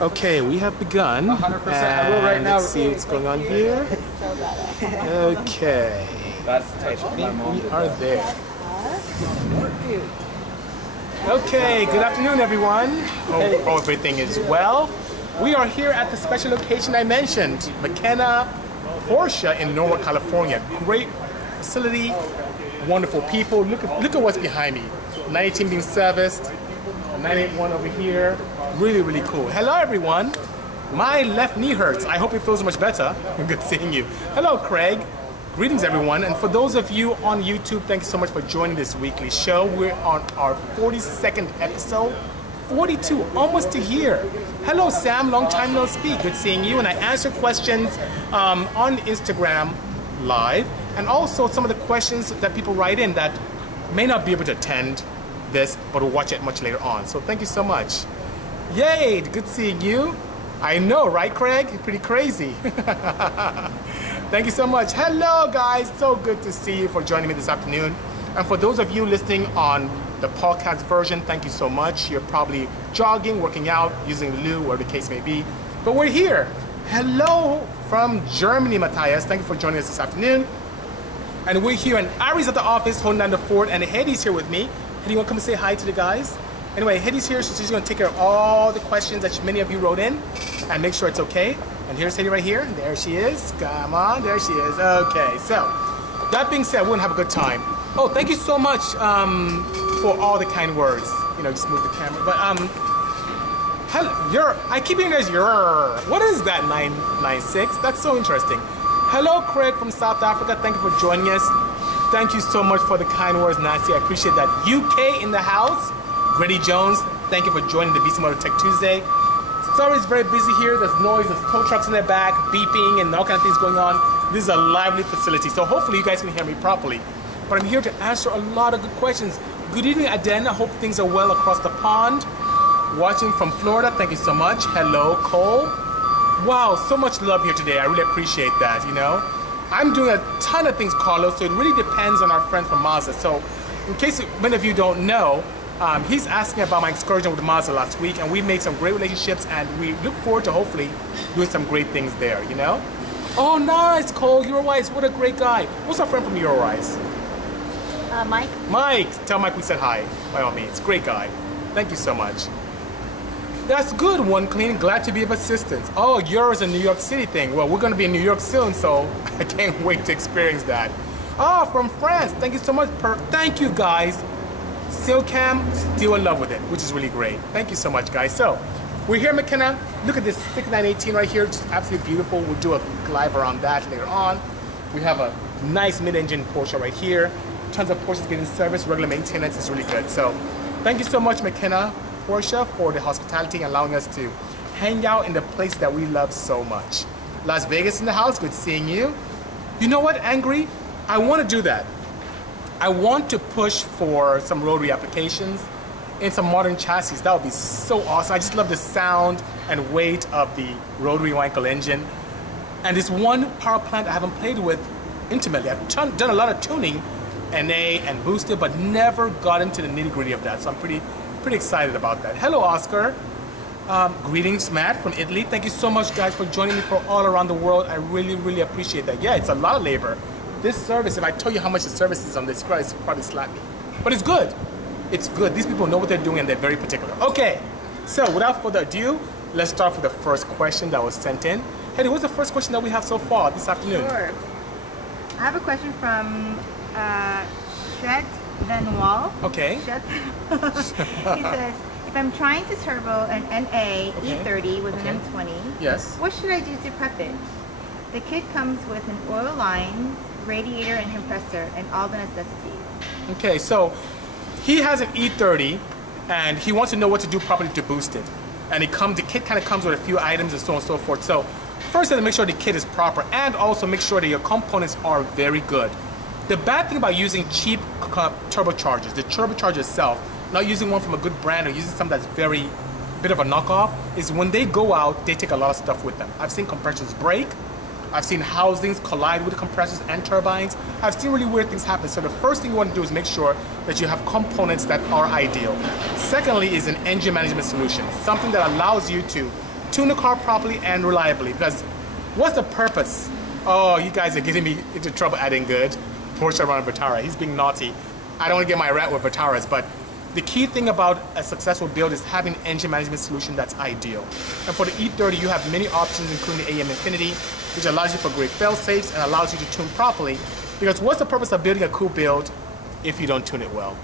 Okay, we have begun. 100%. I will right now. Let's see what's going on here. Okay. We are there. Okay, good afternoon, everyone. Hope everything is well. We are here at the special location I mentioned, McKenna Porsche in Norwalk, California. Great facility, wonderful people. Look at what's behind me. 918 being serviced, 981 over here. Really, really cool. Hello, everyone. My left knee hurts. I hope it feels much better. Good seeing you. Hello, Craig. Greetings, everyone. And for those of you on YouTube, thank you so much for joining this weekly show. We're on our 42nd episode. 42, almost a year. Hello, Sam. Long time no speak. Good seeing you. And I answer questions on Instagram Live, and also some of the questions that people write in that may not be able to attend this, but will watch it much later on. So thank you so much. Yay, good seeing you. I know, right, Craig? Pretty crazy. Thank you so much. Hello, guys. So good to see you for joining me this afternoon. And for those of you listening on the podcast version, thank you so much. You're probably jogging, working out, using the loo, whatever the case may be. But we're here. Hello from Germany, Matthias. Thank you for joining us this afternoon. And we're here, and Ari's at the office holding down the fort, and Hetty's here with me. Hetty, you want to come and say hi to the guys? Anyway, Hetty's here, so she's going to take care of all the questions that many of you wrote in and make sure it's okay. And here's Hetty right here. There she is. Come on, there she is. Okay, so that being said, we're going to have a good time. Oh, thank you so much for all the kind words. You know, just move the camera. But, hello, I keep hearing there's what is that, 996? That's so interesting. Hello, Craig from South Africa. Thank you for joining us. Thank you so much for the kind words, Nancy. I appreciate that. UK in the house. Grady Jones, thank you for joining the Bisimoto Tech2sDay. Sorry, it's very busy here. There's noise, there's tow trucks in the back, beeping, and all kinds of things going on. This is a lively facility, so hopefully you guys can hear me properly. But I'm here to answer a lot of good questions. Good evening, Aden. I hope things are well across the pond. Watching from Florida, thank you so much. Hello, Cole. Wow, so much love here today. I really appreciate that, you know. I'm doing a ton of things, Carlos, so it really depends on our friend from Mazda. So in case many of you don't know, he's asking about my excursion with Mazda last week, and we made some great relationships, and we look forward to hopefully doing some great things there, you know? Oh, nice, Cole, Eurowise, what a great guy. What's our friend from Eurowise? Mike. Mike, tell Mike we said hi, by all means. Great guy. Thank you so much. That's good, One Clean. Glad to be of assistance. Oh, yours a New York City thing. Well, we're going to be in New York soon, so I can't wait to experience that. Oh, from France. Thank you so much. Thank you, guys. Silcam, still in love with it, which is really great. Thank you so much, guys. So, we're here at McKenna. Look at this 6918 right here, just absolutely beautiful. We'll do a live around that later on. We have a nice mid-engine Porsche right here. Tons of Porsches getting service, regular maintenance is really good. So, thank you so much, McKenna Porsche, for the hospitality and allowing us to hang out in the place that we love so much. Las Vegas in the house, good seeing you. You know what, Angry? I want to do that. I want to push for some rotary applications in some modern chassis. That would be so awesome. I just love the sound and weight of the rotary Wankel engine. And this one power plant I haven't played with intimately. I've done a lot of tuning, NA and boosted, but never got into the nitty-gritty of that. So I'm pretty excited about that. Hello, Oscar. Greetings, Matt from Italy. Thank you so much, guys, for joining me from all around the world. I really, really appreciate that. Yeah, it's a lot of labor. This service, if I tell you how much the service is on this price, you'll probably slap me. But it's good. It's good. These people know what they're doing, and they're very particular. Okay, so without further ado, let's start with the first question that was sent in. Hetty, what's the first question that we have so far this afternoon? Sure. I have a question from Chet Benoit. Okay. Chet. He says, if I'm trying to turbo an NA E30 with an M20, yes, what should I do to prep it? The kit comes with an oil line, radiator and compressor, and all the necessities. Okay, so he has an E30, and he wants to know what to do properly to boost it. And the kit kind of comes with a few items and so on and so forth. So first, you have to make sure the kit is proper, and also make sure that your components are very good. The bad thing about using cheap turbochargers, the turbocharger itself, not using one from a good brand or using something that's very bit of a knockoff, is when they go out, they take a lot of stuff with them. I've seen compressors break. I've seen housings collide with compressors and turbines. I've seen really weird things happen. So the first thing you want to do is make sure that you have components that are ideal. Secondly is an engine management solution, something that allows you to tune the car properly and reliably. Because what's the purpose? Oh, you guys are getting me into trouble adding good. Porsche around Vitara. He's being naughty. I don't want to get my rat with Vitaras, but the key thing about a successful build is having an engine management solution that's ideal. And for the E30, you have many options, including the AM Infinity, which allows you for great fail-safes and allows you to tune properly. Because what's the purpose of building a cool build if you don't tune it well?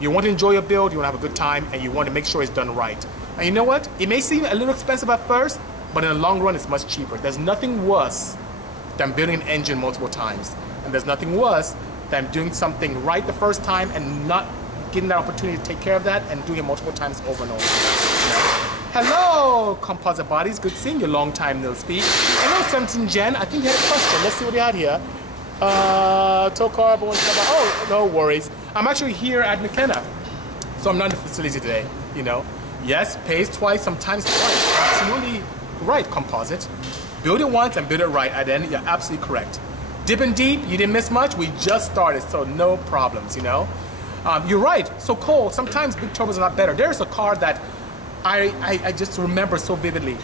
You want to enjoy your build, you want to have a good time, and you want to make sure it's done right. And you know what? It may seem a little expensive at first, but in the long run, it's much cheaper. There's nothing worse than building an engine multiple times. And there's nothing worse than doing something right the first time and not getting that opportunity to take care of that and doing it multiple times over and over. Hello, composite bodies. Good seeing you. Long time no speak. Hello, 17 Gen. I think you had a question. Let's see what you had here. Oh, no worries. I'm actually here at McKenna, so I'm not in the facility today. You know, yes, pays twice, sometimes twice. Absolutely right, composite. Build it once and build it right. At the end, you're absolutely correct. Dipping deep, you didn't miss much. We just started, so no problems. You know. You're right. So Cole, sometimes big turbos are not better. There's a car that I just remember so vividly.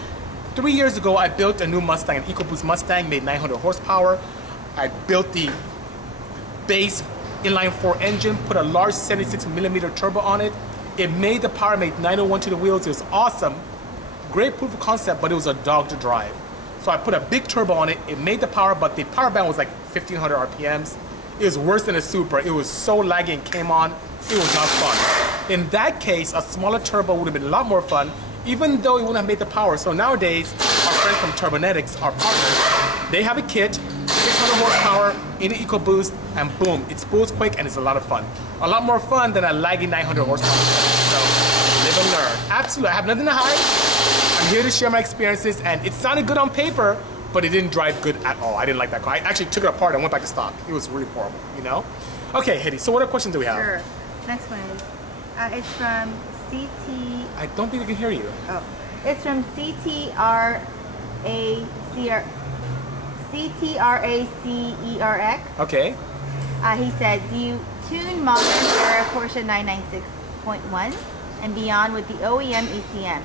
3 years ago, I built a new Mustang, an EcoBoost Mustang, made 900 horsepower. I built the base inline 4 engine, put a large 76mm turbo on it. It made the power, made 901 to the wheels. It was awesome. Great proof of concept, but it was a dog to drive. So I put a big turbo on it. It made the power, but the power band was like 1500 RPMs. It was worse than a Supra. It was so laggy and came on. It was not fun. In that case, a smaller turbo would have been a lot more fun, even though it wouldn't have made the power. So nowadays, our friends from Turbonetics, our partners, they have a kit, 600 horsepower in the EcoBoost, and boom, it spools quick and it's a lot of fun. A lot more fun than a laggy 900 horsepower. So live and learn. Absolutely, I have nothing to hide. I'm here to share my experiences, and it sounded good on paper, but it didn't drive good at all. I didn't like that car. I actually took it apart and went back to stock. It was really horrible, you know? Okay, Hedy, so what other questions do we have? Sure. Next one is, it's from CT... I don't think I can hear you. Oh. It's from CTRACERX. Okay. He said, do you tune modern era Porsche 996.1 and beyond with the OEM ECM?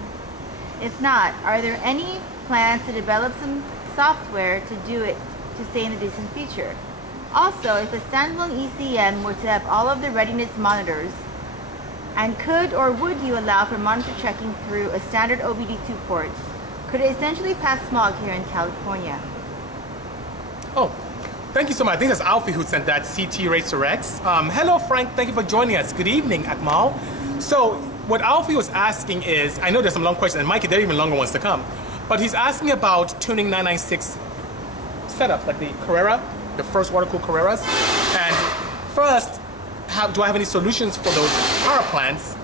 If not, are there any plans to develop some software to do it to stay in a decent feature? Also, if a standalone ECM were to have all of the readiness monitors, and could or would you allow for monitor checking through a standard OBD2 port, could it essentially pass smog here in California? Oh, thank you so much. I think that's Alfie who sent that, CT Racer X. Hello, Frank. Thank you for joining us. Good evening, Akmal. So, what Alfie was asking is, I know there's some long questions, and Mikey, there are even longer ones to come, but he's asking about tuning 996 setups, like the Carrera, the first water-cooled Carreras. And first, do I have any solutions for those power plants?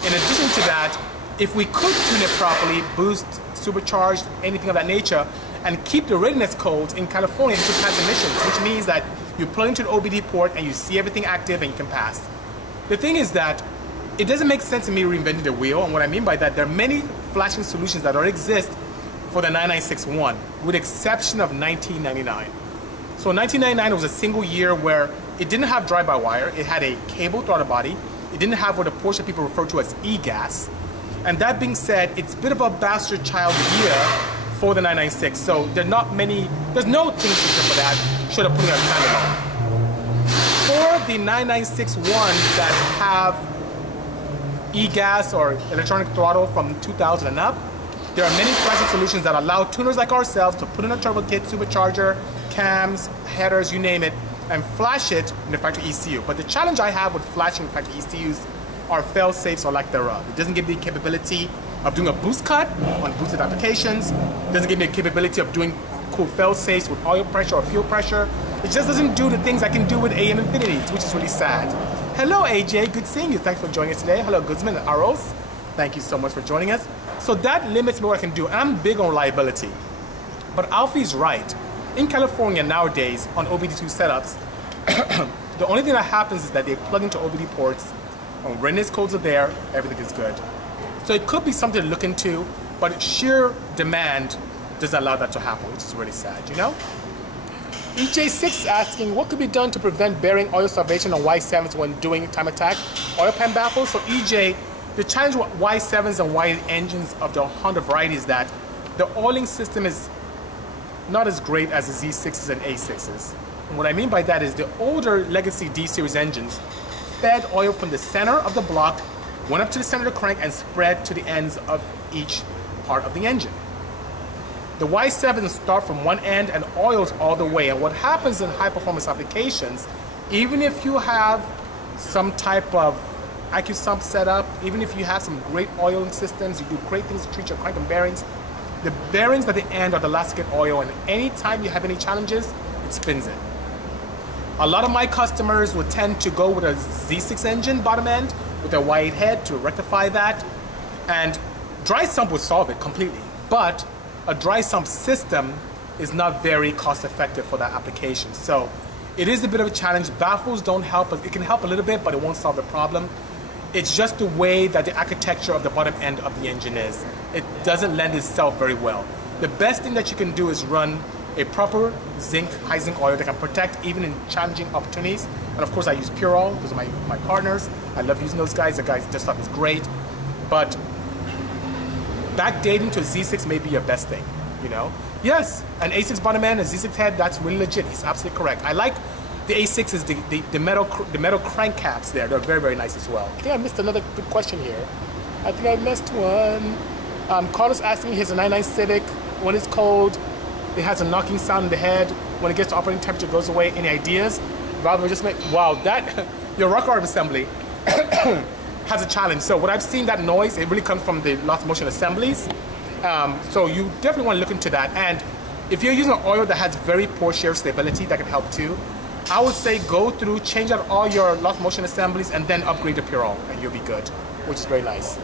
In addition to that, if we could tune it properly, boost, supercharged, anything of that nature, and keep the readiness codes in California, you could pass emissions, which means that you plug into the OBD port and you see everything active and you can pass. The thing is that it doesn't make sense to me reinventing the wheel, and what I mean by that, there are many flashing solutions that already exist for the 9961, with the exception of 1999. So 1999 was a single year where it didn't have drive-by-wire, it had a cable throttle body, it didn't have what the Porsche people refer to as e-gas, and that being said, it's a bit of a bastard child year for the 996, so there's no things feature for that, should have put it on standalone. For the 996 ones that have e-gas or electronic throttle from 2000 and up, there are many flashing solutions that allow tuners like ourselves to put in a turbo kit, supercharger, cams, headers, you name it, and flash it in the factory ECU. But the challenge I have with flashing factory ECUs are fail-safes or lack thereof. It doesn't give me the capability of doing a boost cut on boosted applications. It doesn't give me the capability of doing cool fail-safes with oil pressure or fuel pressure. It just doesn't do the things I can do with AM Infinities, which is really sad. Hello AJ, good seeing you. Thanks for joining us today. Hello Guzman and Aros. Thank you so much for joining us. So that limits me what I can do. I'm big on reliability. But Alfie's right. In California nowadays, on OBD2 setups, the only thing that happens is that they plug into OBD ports, when readiness codes are there, everything is good. So it could be something to look into, but sheer demand doesn't allow that to happen, which is really sad, you know? EJ6 is asking, what could be done to prevent bearing oil starvation on Y7s when doing time attack oil pan baffles? So EJ, the challenge with Y7s and Y engines of the Honda variety is that the oiling system is not as great as the Z6s and A6s. And what I mean by that is the older legacy D-series engines fed oil from the center of the block, went up to the center of the crank, and spread to the ends of each part of the engine. The Y7s start from one end and oils all the way. And what happens in high performance applications, even if you have some type of IQ sump set up, even if you have some great oiling systems, you do great things to treat your crank and bearings, the bearings at the end are the last to get oil, and anytime you have any challenges, it spins it. A lot of my customers would tend to go with a Z6 engine bottom end with a Y8 head to rectify that, and dry sump would solve it completely. But a dry sump system is not very cost effective for that application. So it is a bit of a challenge. Baffles don't help us. It can help a little bit, but it won't solve the problem. It's just the way that the architecture of the bottom end of the engine is. It doesn't lend itself very well. The best thing that you can do is run a proper zinc, high zinc oil that can protect even in challenging opportunities. And of course I use Purol, those are my partners. I love using those guys. Their stuff is great. But backdating to a Z6 may be your best thing, you know? Yes, an A6 bottom end, a Z6 head, that's really legit. He's absolutely correct. I like the A6s, the metal crank caps there. They're very, very nice as well. I think I missed another good question here. I think I missed one. Carlos asked me, he has a 99 Civic. When it's cold, it has a knocking sound in the head. When it gets to operating temperature, it goes away. Any ideas? Rather just make, wow, that, your rocker arm assembly has a challenge. So what I've seen, that noise, it really comes from the lost motion assemblies. So you definitely want to look into that. And if you're using an oil that has very poor shear stability, that can help too. I would say go through, change out all your lost motion assemblies, and then upgrade to Purol, and you'll be good, which is very nice.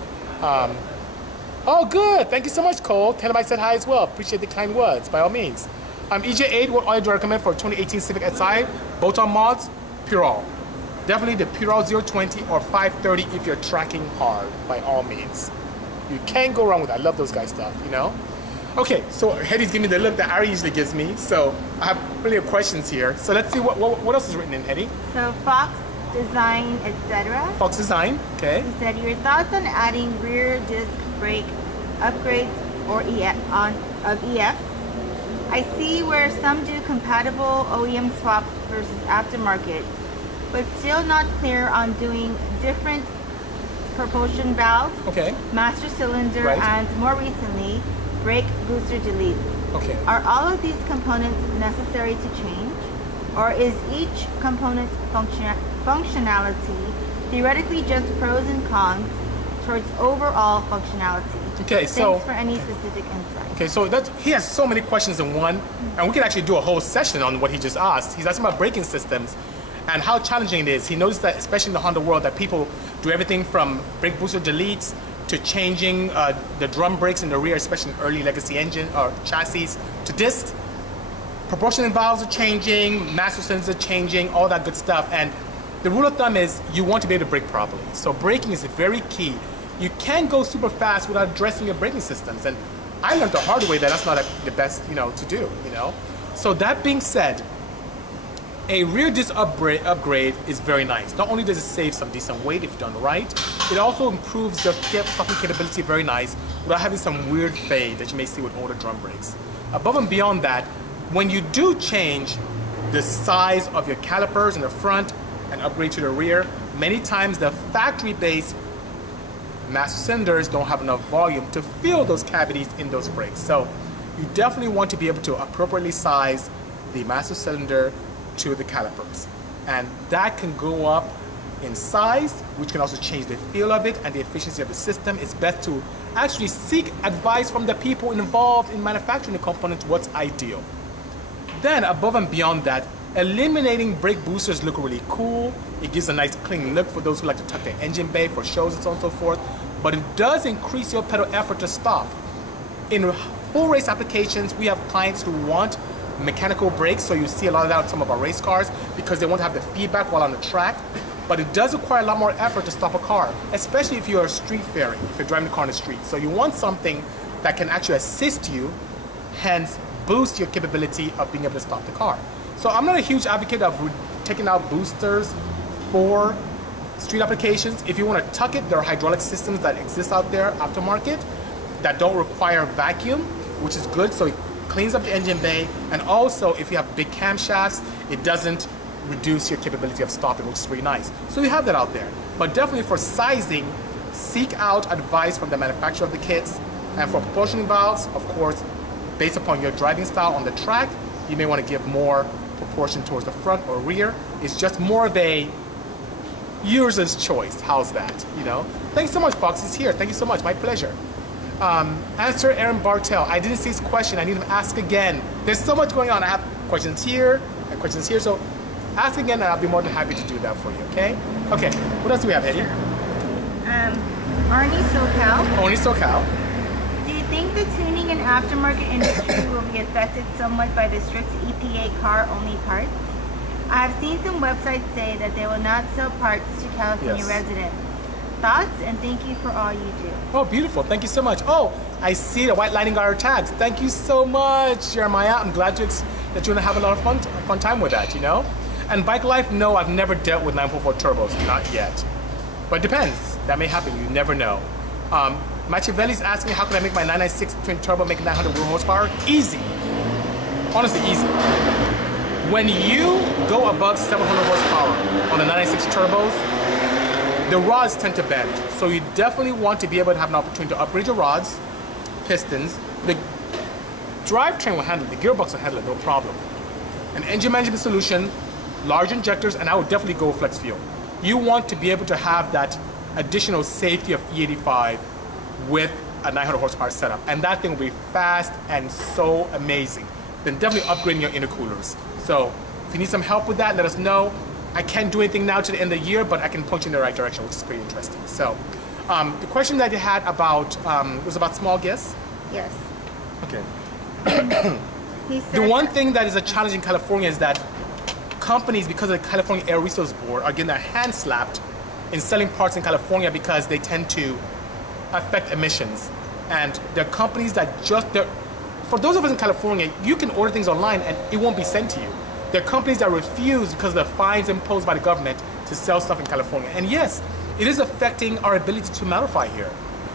Oh, good. Thank you so much, Cole. Tell said hi as well. Appreciate the kind words, by all means. EJ8, what oil do I recommend for 2018 Civic SI? Bolt-on mods, Purol. Definitely the Purol 020 or 530 if you're tracking hard, by all means. You can't go wrong with that. I love those guys' stuff, you know? Okay, so Hetty's giving me the look that Ari usually gives me, so I have plenty of questions here. So let's see what else is written in, Hetty. So Fox Design, etc. Fox Design, okay. He said, your thoughts on adding rear disc brake upgrades or of EFs? I see where some do compatible OEM swaps versus aftermarket, but still not clear on doing different propulsion valves, okay, master cylinder, right, and more recently, brake booster delete. Okay. Are all of these components necessary to change, or is each component's functionality theoretically just pros and cons towards overall functionality? Okay, so thanks for any specific insight. Okay, so he has so many questions in one, and we can actually do a whole session on what he just asked. He's asking about braking systems and how challenging it is. He noticed that, especially in the Honda world, that people do everything from brake booster deletes to changing the drum brakes in the rear, especially in early legacy engine or chassis, to discs. Proportion valves are changing, master cylinders are changing, all that good stuff. And the rule of thumb is you want to be able to brake properly. So braking is very key. You can't go super fast without addressing your braking systems. And I learned the hard way that that's not the best, to do, So that being said, a rear disc upgrade is very nice. Not only does it save some decent weight if done right, it also improves the stopping capability very nice without having some weird fade that you may see with older drum brakes. Above and beyond that, when you do change the size of your calipers in the front and upgrade to the rear, many times the factory-based master cylinders don't have enough volume to fill those cavities in those brakes. So you definitely want to be able to appropriately size the master cylinder to the calipers. And that can go up in size, which can also change the feel of it and the efficiency of the system. It's best to actually seek advice from the people involved in manufacturing the components, what's ideal. Then above and beyond that, eliminating brake boosters look really cool. It gives a nice clean look for those who like to tuck their engine bay for shows and so on and so forth. But it does increase your pedal effort to stop. In full race applications, we have clients who want mechanical brakes, so you see a lot of that on some of our race cars because they want to have the feedback while on the track. But it does require a lot more effort to stop a car, especially if you're street faring, if you're driving the car on the street. So you want something that can actually assist you, hence boost your capability of being able to stop the car. So I'm not a huge advocate of taking out boosters for street applications. If you want to tuck it, there are hydraulic systems that exist out there aftermarket that don't require vacuum, which is good, so it cleans up the engine bay, and also if you have big camshafts, it doesn't reduce your capability of stopping, which is really nice. So you have that out there. But definitely for sizing, seek out advice from the manufacturer of the kits. And for proportioning valves, of course, based upon your driving style on the track, you may want to give more proportion towards the front or rear. It's just more of a user's choice. How's that, you know? Thanks so much, Fox is here. Thank you so much, my pleasure. Answer Aaron Bartel. I didn't see his question. I need to ask again. There's so much going on. I have questions here and questions here. So ask again and I'll be more than happy to do that for you, okay? Okay, what else do we have, Eddie? Arnie SoCal. Arnie SoCal. Do you think the tuning and aftermarket industry will be affected somewhat by the strict EPA car-only parts? I have seen some websites say that they will not sell parts to California residents. Thoughts, and thank you for all you do. Oh, beautiful. Thank you so much. Oh, I see the white lining our tags. Thank you so much, Jeremiah. I'm glad that you're going to have a lot of fun time with that, you know? And bike life, no, I've never dealt with 944 turbos, not yet. But it depends. That may happen. You never know. Machiavelli's asking, how can I make my 996 twin turbo make 900 wheel horsepower? Easy. Honestly, easy. When you go above 700 horsepower on the 996 turbos, the rods tend to bend. So you definitely want to be able to have an opportunity to upgrade your rods, pistons. The drivetrain will handle it, the gearbox will handle it, no problem. An engine management solution, large injectors, and I would definitely go with flex fuel. You want to be able to have that additional safety of E85 with a 900 horsepower setup. And that thing will be fast and so amazing. Then definitely upgrading your intercoolers. So if you need some help with that, let us know. I can't do anything now to the end of the year, but I can point you in the right direction, which is pretty interesting. So the question that you had about, was about small gas? Yes. Okay. The one thing that is a challenge in California is that companies, because of the California Air Resources Board, are getting their hands slapped in selling parts in California because they tend to affect emissions. And there are companies that for those of us in California, you can order things online and it won't be sent to you. There are companies that refuse because of the fines imposed by the government to sell stuff in California. And yes, it is affecting our ability to modify here.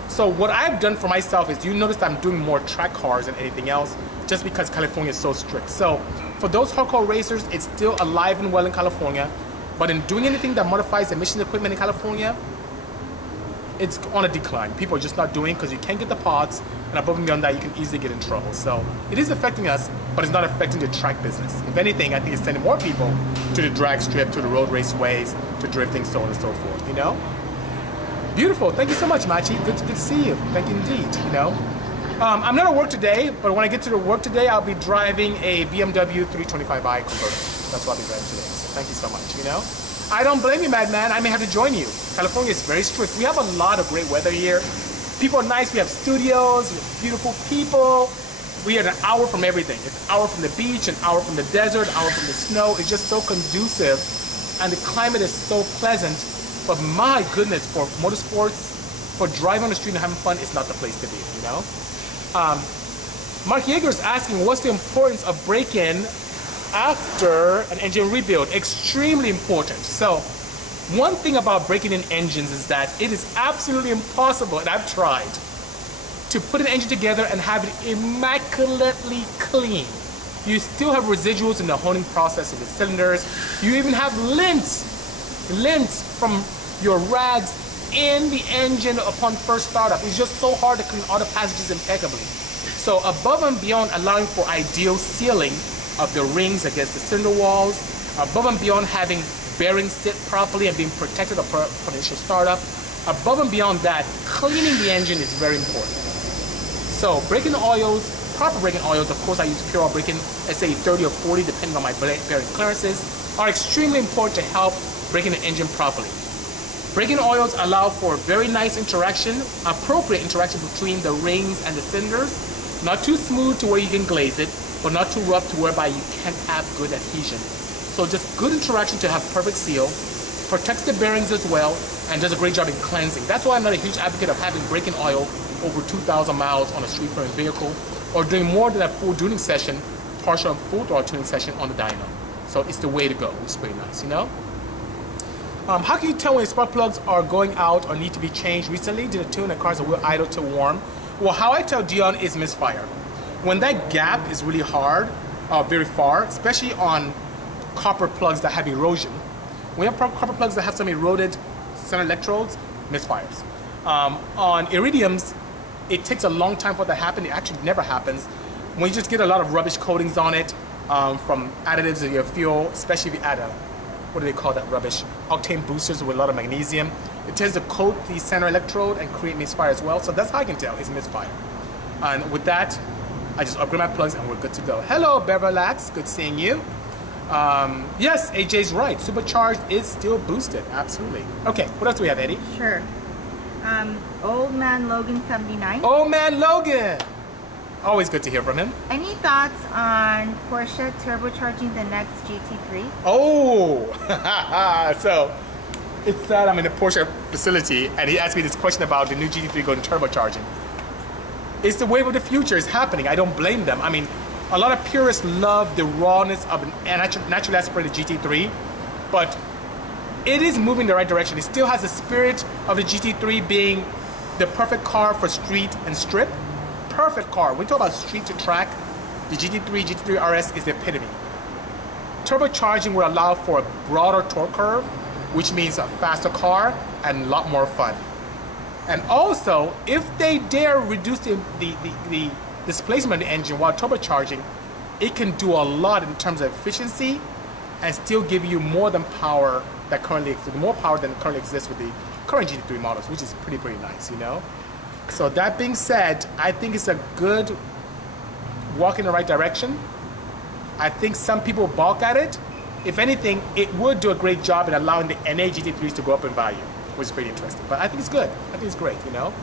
So what I've done for myself is, you notice that I'm doing more track cars than anything else, just because California is so strict. So for those hardcore racers, it's still alive and well in California. But in doing anything that modifies emissions equipment in California, it's on a decline. People are just not doing, because you can't get the pods, and above and beyond that, you can easily get in trouble. So it is affecting us, but it's not affecting the track business. If anything, I think it's sending more people to the drag strip, to the road raceways, to drifting, so on and so forth, you know? Beautiful. Thank you so much, Machi. Good to see you. Thank you indeed, you know? I'm not at work today, but when I get to the work today, I'll be driving a BMW 325i convertible. That's what I'll be driving today. So thank you so much, you know? I don't blame you, madman. I may have to join you. California is very strict. We have a lot of great weather here. People are nice. We have studios, we have beautiful people. We are an hour from everything. It's an hour from the beach, an hour from the desert, an hour from the snow. It's just so conducive, and the climate is so pleasant. But my goodness, for motorsports, for driving on the street and having fun, it's not the place to be, you know? Mark Yeager is asking, what's the importance of break-in after an engine rebuild? Extremely important. So one thing about breaking in engines is that it is absolutely impossible, and I've tried, to put an engine together and have it immaculately clean. You still have residuals in the honing process of the cylinders. You even have lint from your rags in the engine upon first startup. It's just so hard to clean all the passages impeccably. So above and beyond allowing for ideal sealing of the rings against the cylinder walls, above and beyond having bearings sit properly and being protected upon initial startup, above and beyond that, cleaning the engine is very important. So braking oils, proper braking oils, of course I use pure oil braking, let's say 30 or 40 depending on my bearing clearances, are extremely important to help braking the engine properly. Braking oils allow for very nice interaction, appropriate interaction between the rings and the cylinders. Not too smooth to where you can glaze it, but not too rough to whereby you can't have good adhesion. So just good interaction to have perfect seal, protects the bearings as well, and does a great job in cleansing. That's why I'm not a huge advocate of having braking oil over 2,000 miles on a street-frame vehicle. or doing more than a full tuning session, partial and full throttle tuning session on the dyno. So it's the way to go, which is pretty nice, you know? How can you tell when your spark plugs are going out or need to be changed recently? Did the tune and cars are wheel idle to warm? Well, how I tell Dion is misfire. When that gap is really hard, very far, especially on copper plugs that have erosion. When you have copper plugs that have some eroded center electrodes, misfires. On iridiums, it takes a long time for that to happen. It actually never happens. When you just get a lot of rubbish coatings on it, from additives in your fuel, especially if you add what do they call that rubbish? Octane boosters with a lot of magnesium. It tends to coat the center electrode and create misfire as well. So that's how I can tell it's misfire. And with that, I just upgrade my plugs and we're good to go. Hello, Beverlax, good seeing you. Yes, AJ's right. Supercharged is still boosted, absolutely. Okay, what else do we have, Eddie? Sure. Old Man Logan 79. Old Man Logan! Always good to hear from him. Any thoughts on Porsche turbocharging the next GT3? Oh, so it's sad I'm in the Porsche facility and he asked me this question about the new GT3 going turbocharging. It's the wave of the future, it's happening. I don't blame them. I mean, a lot of purists love the rawness of a naturally aspirated GT3, but it is moving in the right direction. It still has the spirit of the GT3 being the perfect car for street and strip. Perfect car. When we talk about street to track, the GT3 RS is the epitome. Turbocharging will allow for a broader torque curve, which means a faster car and a lot more fun. And also, if they dare reduce the displacement of the engine while turbocharging, it can do a lot in terms of efficiency and still give you more than power that currently exists, more power than currently exists with the current GT3 models, which is pretty nice, you know? So that being said, I think it's a good walk in the right direction. I think some people balk at it. If anything, it would do a great job in allowing the NA GT3s to go up in value, which is pretty interesting. But I think it's good. I think it's great, you know?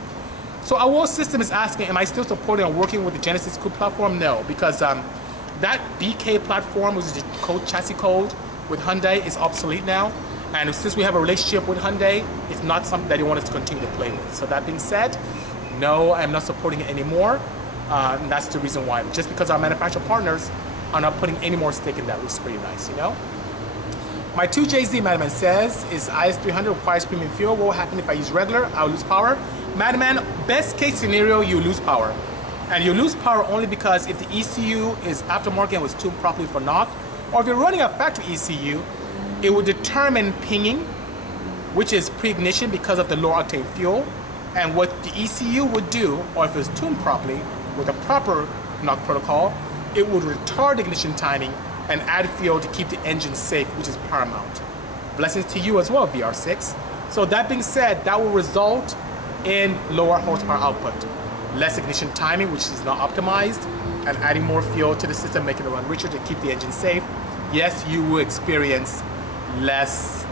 So our whole system is asking, am I still supporting or working with the Genesis Coupe platform? No, because that BK platform, which is the chassis code with Hyundai, is obsolete now. And since we have a relationship with Hyundai, it's not something that they want us to continue to play with. So that being said, no, I'm not supporting it anymore. And that's the reason why. Just because our manufacturer partners are not putting any more stake in that, which is pretty nice, you know? My 2JZ, Madman says, is IS300 requires premium fuel. What will happen if I use regular? I'll lose power. Madman, best case scenario, you lose power. And you lose power only because if the ECU is aftermarket and was tuned properly for knock, or if you're running a factory ECU, it will determine pinging, which is pre-ignition because of the low octane fuel. And what the ECU would do, or if it's tuned properly with a proper knock protocol, it would retard ignition timing and add fuel to keep the engine safe, which is paramount. Blessings to you as well, VR6. So that being said, that will result in lower horsepower output, less ignition timing, which is not optimized, and adding more fuel to the system, making it run richer to keep the engine safe. Yes, you will experience less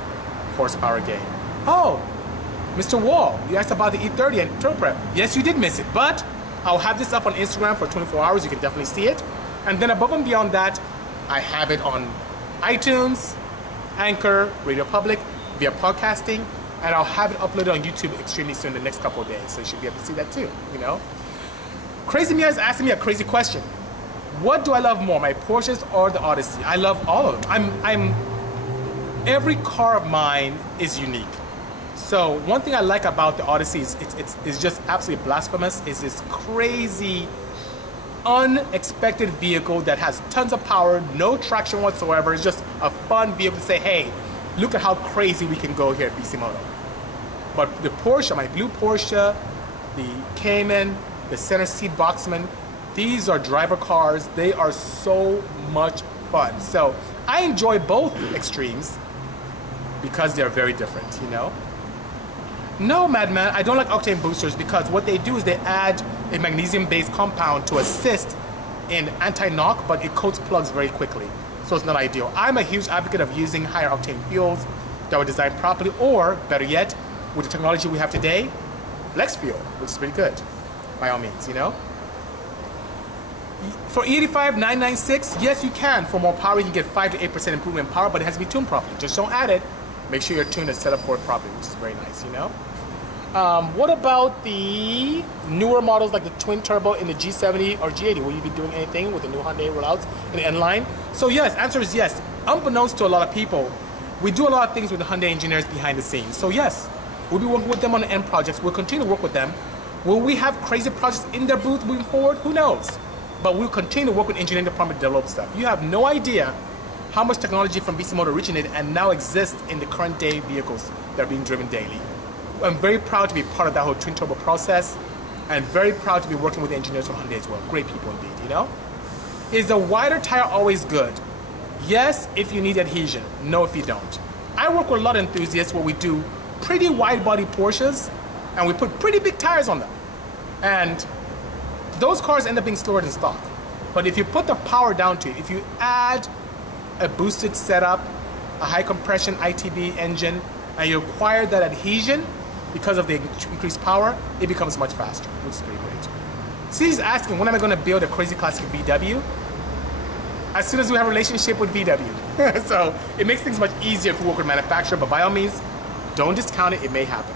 horsepower gain. Oh, Mr. Wall, you asked about the E30 and turbo prep. Yes, you did miss it, but I'll have this up on Instagram for 24 hours. You can definitely see it. And then above and beyond that, I have it on iTunes, Anchor, Radio Public, via podcasting, and I'll have it uploaded on YouTube extremely soon, the next couple of days. So you should be able to see that too, you know? Crazy Mia is asking me a crazy question. What do I love more, my Porsches or the Odyssey? I love all of them. Every car of mine is unique. So one thing I like about the Odyssey is it's just absolutely blasphemous. It's this crazy, unexpected vehicle that has tons of power, no traction whatsoever. It's just a fun vehicle to say, hey, look at how crazy we can go here at Bisimoto. But the Porsche, my blue Porsche, the Cayman, the center seat Boxman, these are driver cars. They are so much fun. So I enjoy both extremes because they're very different, you know? No, Madman, I don't like octane boosters because what they do is they add a magnesium-based compound to assist in anti-knock, but it coats plugs very quickly. So it's not ideal. I'm a huge advocate of using higher octane fuels that were designed properly, or better yet, with the technology we have today, flex fuel, which is pretty good, by all means, you know? For E85 996, yes, you can. For more power, you can get 5 to 8% improvement in power, but it has to be tuned properly. Just don't add it. Make sure you're tuned and set up for it properly, which is very nice, you know? What about the newer models like the twin turbo in the G70 or G80? Will you be doing anything with the new Hyundai rollouts in the N line? So yes, answer is yes. Unbeknownst to a lot of people, we do a lot of things with the Hyundai engineers behind the scenes. So yes, we'll be working with them on the end projects. We'll continue to work with them. Will we have crazy projects in their booth moving forward? Who knows? But we'll continue to work with engineering department to develop stuff. You have no idea how much technology from Bisimoto originated and now exists in the current day vehicles that are being driven daily. I'm very proud to be part of that whole twin turbo process and very proud to be working with the engineers from Hyundai as well. Great people indeed, you know? Is a wider tire always good? Yes, if you need adhesion. No, if you don't. I work with a lot of enthusiasts where we do pretty wide body Porsches and we put pretty big tires on them. And those cars end up being slower than stock. But if you put the power down to it, if you add a boosted setup, a high compression ITB engine, and you acquire that adhesion because of the increased power, it becomes much faster, which is pretty great. See, he's asking, when am I going to build a crazy classic VW? As soon as we have a relationship with VW. So it makes things much easier if we work with a manufacturer, but by all means, don't discount it, it may happen.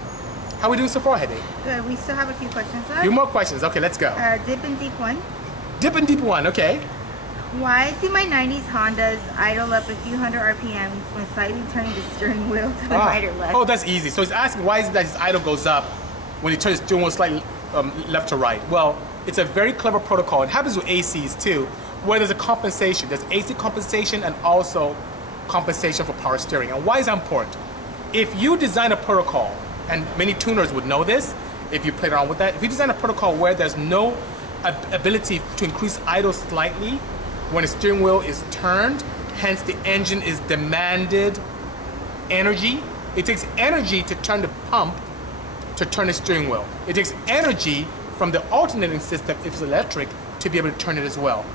How are we doing so far, Hedy? Good, we still have a few questions left. A few more questions, okay, let's go. Dip and Deep one. Dip and Deep one, okay. Why do my 90s Hondas idle up a few hundred RPMs when slightly turning the steering wheel to the right or left? Oh, that's easy. So he's asking why is it that his idle goes up when you turn the steering wheel slightly left to right? Well, it's a very clever protocol. It happens with ACs too, where there's a compensation. There's AC compensation and also compensation for power steering. And why is that important? If you design a protocol, and many tuners would know this, if you played around with that, if you design a protocol where there's no ability to increase idle slightly, when the steering wheel is turned, hence the engine is demanded energy. It takes energy to turn the pump to turn the steering wheel. It takes energy from the alternating system, if it's electric, to be able to turn it as well.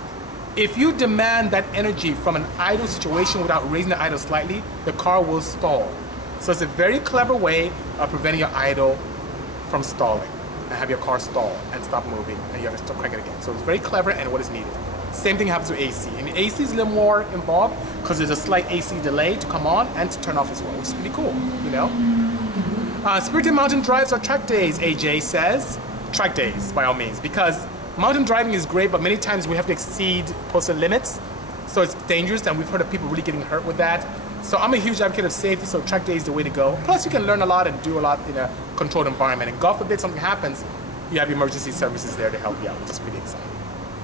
If you demand that energy from an idle situation without raising the idle slightly, the car will stall. So it's a very clever way of preventing your idle from stalling and have your car stall and stop moving and you have to start cranking again. So it's very clever and what is needed. Same thing happens with AC. And AC is a little more involved because there's a slight AC delay to come on and to turn off as well, which is pretty cool, you know? Spirited mountain drives or track days, AJ says. Track days, by all means, because mountain driving is great, but many times we have to exceed posted limits, so it's dangerous, and we've heard of people really getting hurt with that. So I'm a huge advocate of safety, so track day is the way to go. Plus, you can learn a lot and do a lot in a controlled environment, and God forbid something happens, you have emergency services there to help you out, which is pretty exciting.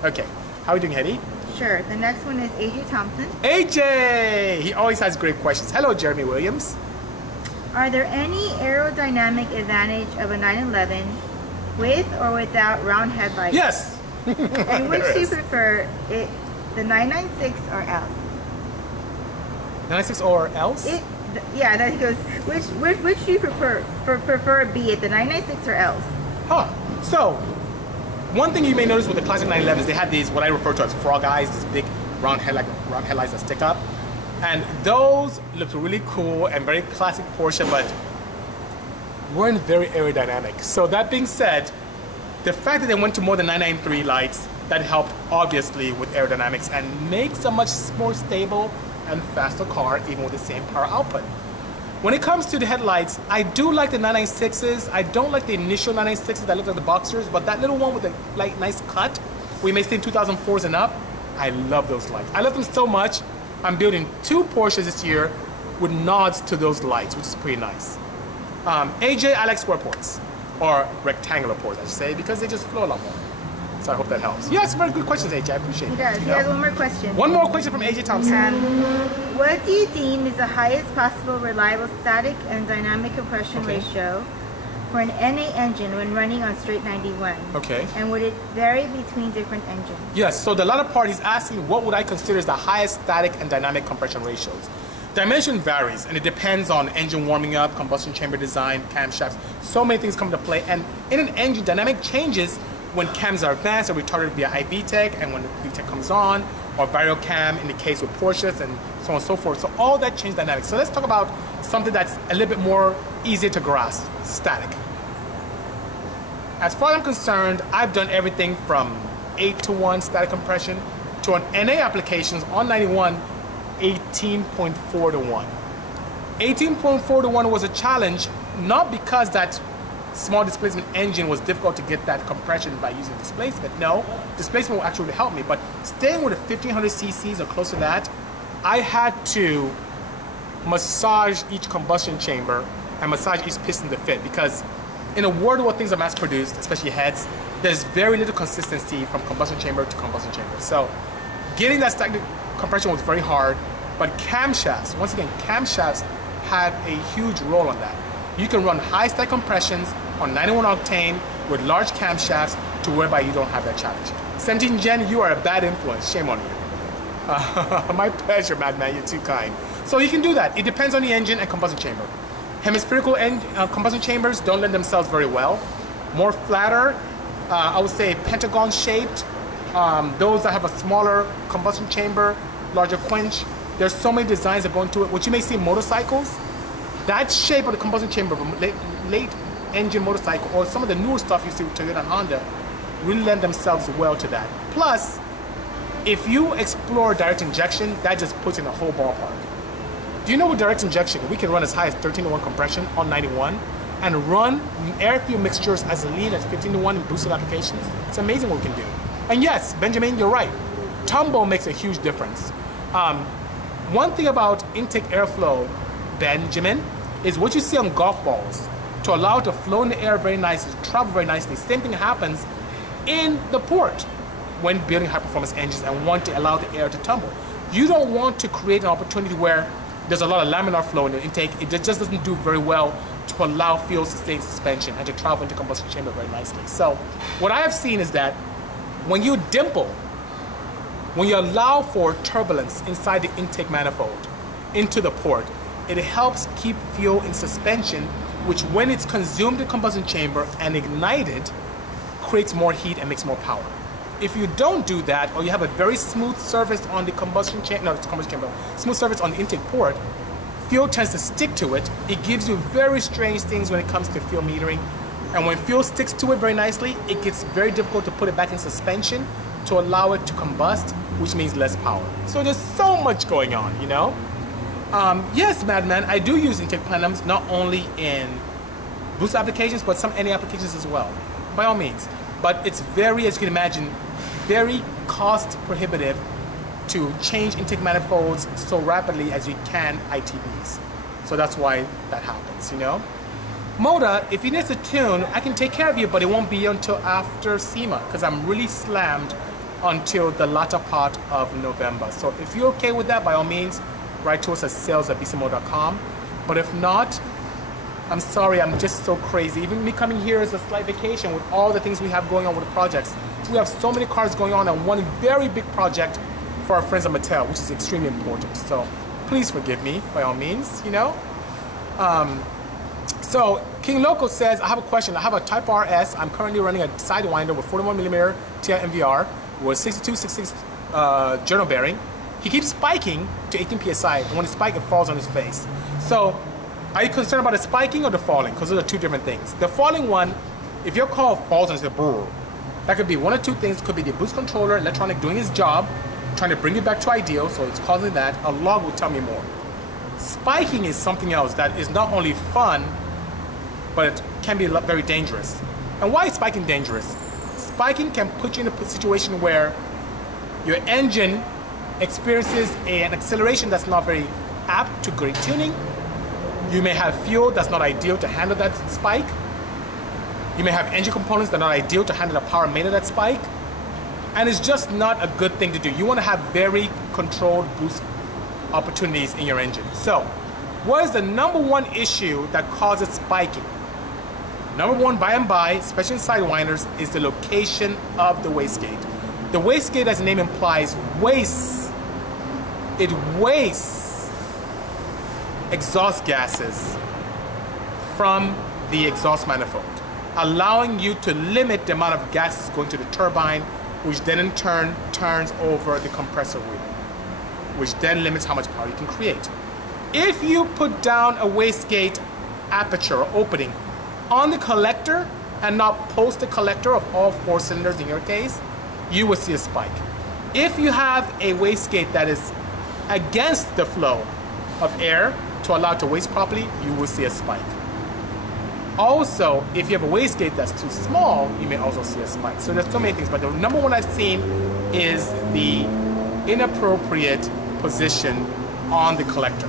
Okay. How are you doing, Hedy? Sure. The next one is AJ Thompson. AJ! He always has great questions. Hello, Jeremy Williams. Are there any aerodynamic advantage of a 911 with or without round headlights? Yes! And which do you prefer, the 996 or else? 996 or else? Yeah, that goes, which do you prefer be it, the 996 or else? Huh. So, one thing you may notice with the classic 911s, they had these, what I refer to as frog eyes, these big round headlights that stick up. And those look really cool and very classic Porsche, but weren't very aerodynamic. So that being said, the fact that they went to more than 993 lights, that helped obviously with aerodynamics and makes a much more stable and faster car even with the same power output. When it comes to the headlights, I do like the 996s. I don't like the initial 996s that look like the Boxsters, but that little one with the like nice cut, we may see in 2004s and up, I love those lights. I love them so much, I'm building 2 Porsches this year with nods to those lights, which is pretty nice. AJ, I like square ports, or rectangular ports, I should say, because they just flow a lot more. So I hope that helps. Yes, very good questions, AJ. I appreciate it. He does. He has one more question. One more question from AJ Thompson. What do you deem is the highest possible reliable static and dynamic compression ratio for an NA engine when running on straight 91? Okay. And would it vary between different engines? Yes, so the latter part, he's asking what would I consider as the highest static and dynamic compression ratios. Dimension varies, and it depends on engine warming up, combustion chamber design, camshafts. So many things come into play, and in an engine, dynamic changes when cams are advanced or retarded via iVTEC, and when the VTEC comes on, or VarioCam in the case with Porsches, and so on and so forth. So all that changes dynamics. So let's talk about something that's a little bit more easier to grasp, static. As far as I'm concerned, I've done everything from 8-to-1 static compression to on NA applications on 91, 18.4-to-1. 18.4-to-1 was a challenge, not because that small displacement engine was difficult to get that compression by using displacement. No, displacement will actually help me, but staying with a 1500 cc's or close to that, I had to massage each combustion chamber and massage each piston to fit, because in a world where things are mass produced, especially heads, there's very little consistency from combustion chamber to combustion chamber. So getting that static compression was very hard, but camshafts, once again, camshafts had a huge role on that. You can run high stack compressions on 91 octane with large camshafts to whereby you don't have that challenge. 17 Gen, you are a bad influence. Shame on you. My pleasure, Madman. You're too kind. So you can do that. It depends on the engine and combustion chamber. Hemispherical combustion chambers don't lend themselves very well. More flatter, I would say pentagon shaped. Those that have a smaller combustion chamber, larger quench. There's so many designs that go into it. What you may see in motorcycles, that shape of the combustion chamber of a late engine motorcycle, or some of the newer stuff you see with Toyota and Honda, really lend themselves well to that. Plus, if you explore direct injection, that just puts in a whole ballpark. Do you know with direct injection, we can run as high as 13-to-1 compression on 91 and run air-fuel mixtures as lean as 15-to-1 in boosted applications? It's amazing what we can do. And yes, Benjamin, you're right. Tumble makes a huge difference. One thing about intake airflow, Benjamin, is what you see on golf balls. To allow it to flow in the air very nicely, to travel very nicely. Same thing happens in the port when building high-performance engines and want to allow the air to tumble. You don't want to create an opportunity where there's a lot of laminar flow in the intake. It just doesn't do very well to allow fuel-sustained suspension and to travel into combustion chamber very nicely. So what I have seen is that when you dimple, when you allow for turbulence inside the intake manifold into the port, it helps keep fuel in suspension, which when it's consumed in combustion chamber and ignited, creates more heat and makes more power. If you don't do that, or you have a very smooth surface on the combustion chamber, no, it's combustion chamber, smooth surface on the intake port, fuel tends to stick to it. It gives you very strange things when it comes to fuel metering. And when fuel sticks to it very nicely, it gets very difficult to put it back in suspension to allow it to combust, which means less power. So there's so much going on, you know? Yes, Madman, I do use intake plenums, not only in boost applications, but some NA applications as well, by all means. But it's very, as you can imagine, very cost prohibitive to change intake manifolds so rapidly as you can ITBs. So that's why that happens, you know? Moda, if you need to tune, I can take care of you, but it won't be until after SEMA, because I'm really slammed until the latter part of November. So if you're okay with that, by all means, write to us at sales@bisimoto.com. But if not, I'm sorry, I'm just so crazy. Even me coming here is a slight vacation with all the things we have going on with the projects. We have so many cars going on and one very big project for our friends at Mattel, which is extremely important. So please forgive me, by all means, you know? So King Loco says, I have a question. I have a Type RS. I'm currently running a Sidewinder with 41mm TI MVR with 6266 journal bearing. He keeps spiking to 18 PSI, and when he spikes, it falls on his face. So are you concerned about the spiking or the falling? Because those are two different things. The falling one, if your car falls and it's a brrr, that could be one of two things. It could be the boost controller, electronic doing its job, trying to bring it back to ideal, so it's causing that. A log will tell me more. Spiking is something else that is not only fun, but it can be very dangerous. And why is spiking dangerous? Spiking can put you in a situation where your engine experiences an acceleration that's not very apt to great tuning. You may have fuel that's not ideal to handle that spike. You may have engine components that are not ideal to handle the power made of that spike. And it's just not a good thing to do. You want to have very controlled boost opportunities in your engine. So, what is the number one issue that causes spiking? Number one, by and by, especially in Sidewinders, is the location of the wastegate. The wastegate, as the name implies, wastes. It wastes exhaust gases from the exhaust manifold, allowing you to limit the amount of gases going to the turbine, which then in turn turns over the compressor wheel, which then limits how much power you can create. If you put down a wastegate aperture or opening on the collector and not post the collector of all 4 cylinders in your case, you will see a spike. If you have a wastegate that is against the flow of air to allow it to waste properly, you will see a spike. Also, if you have a wastegate that's too small, you may also see a spike. So there's so many things, but the number one I've seen is the inappropriate position on the collector,